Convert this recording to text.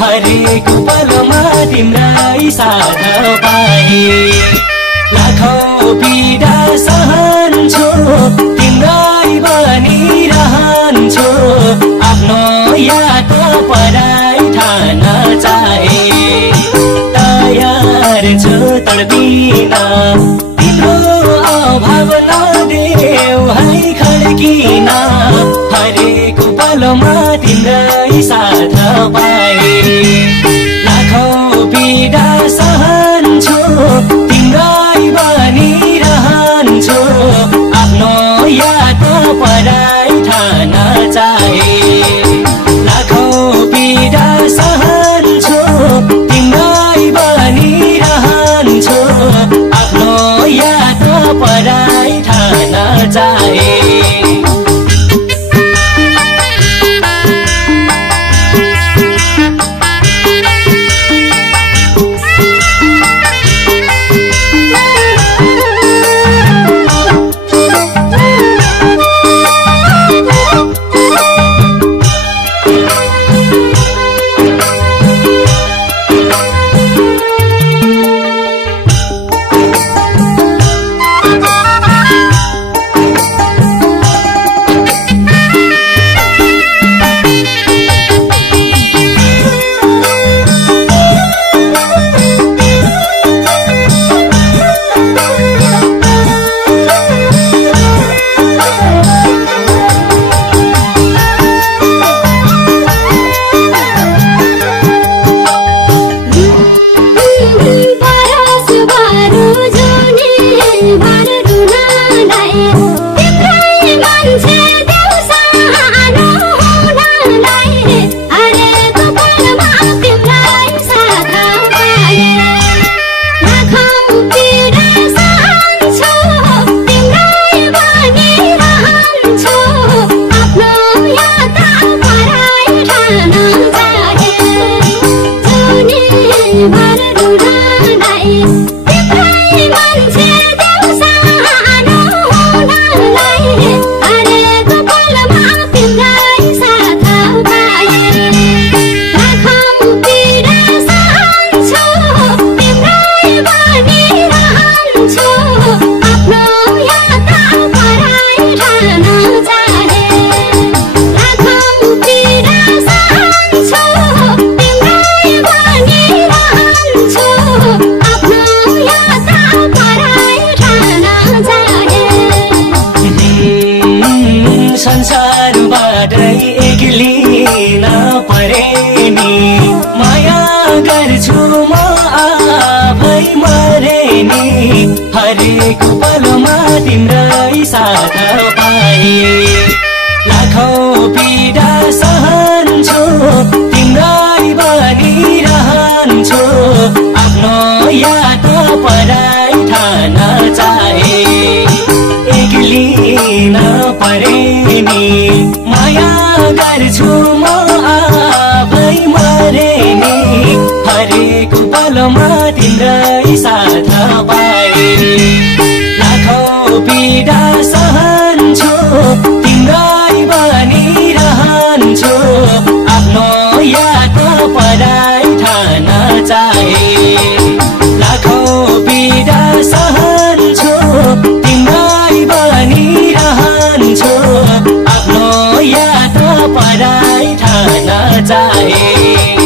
हरेक पलमा तिम्रै साथ पाए लाखौं पीडा सहन्छु तिम्रै बनिरहन्छु आफ्नो याद पराई ठान चाहे तयार छु तड्पिन तिम्रो अभाव नदेऊ है खड्किन हरेक पलमा तिम्रै साथ पाए लाखौं पीडा सहन्छु तिम्रै बनिरहन्छु आफ्नो याद पराई ठान चाहे लाखौं पीडा सहन्छु तिम्रै बनिरहन्छु आफ्नो याद पराई ठान चाहे नि हरेक पलमा तिम्रै साथ पाए लाखौं पीडा सहन्छु तिम्रै बनिरहन्छु आफ्नो याद पराई ठान चाहे एक्लिन परे नि माया गर्छु म आफै मरे नि हरेक पलमा तिम्रै साथ पाए लाखौं पीडा सहन्छु तिम्रै बनिरहन्छु आफ्नो याद पराई ठान चाहे लाखौं पीडा सहन्छु तिम्रै बनिरहन्छु आफ्नो याद पराई ठान चाहे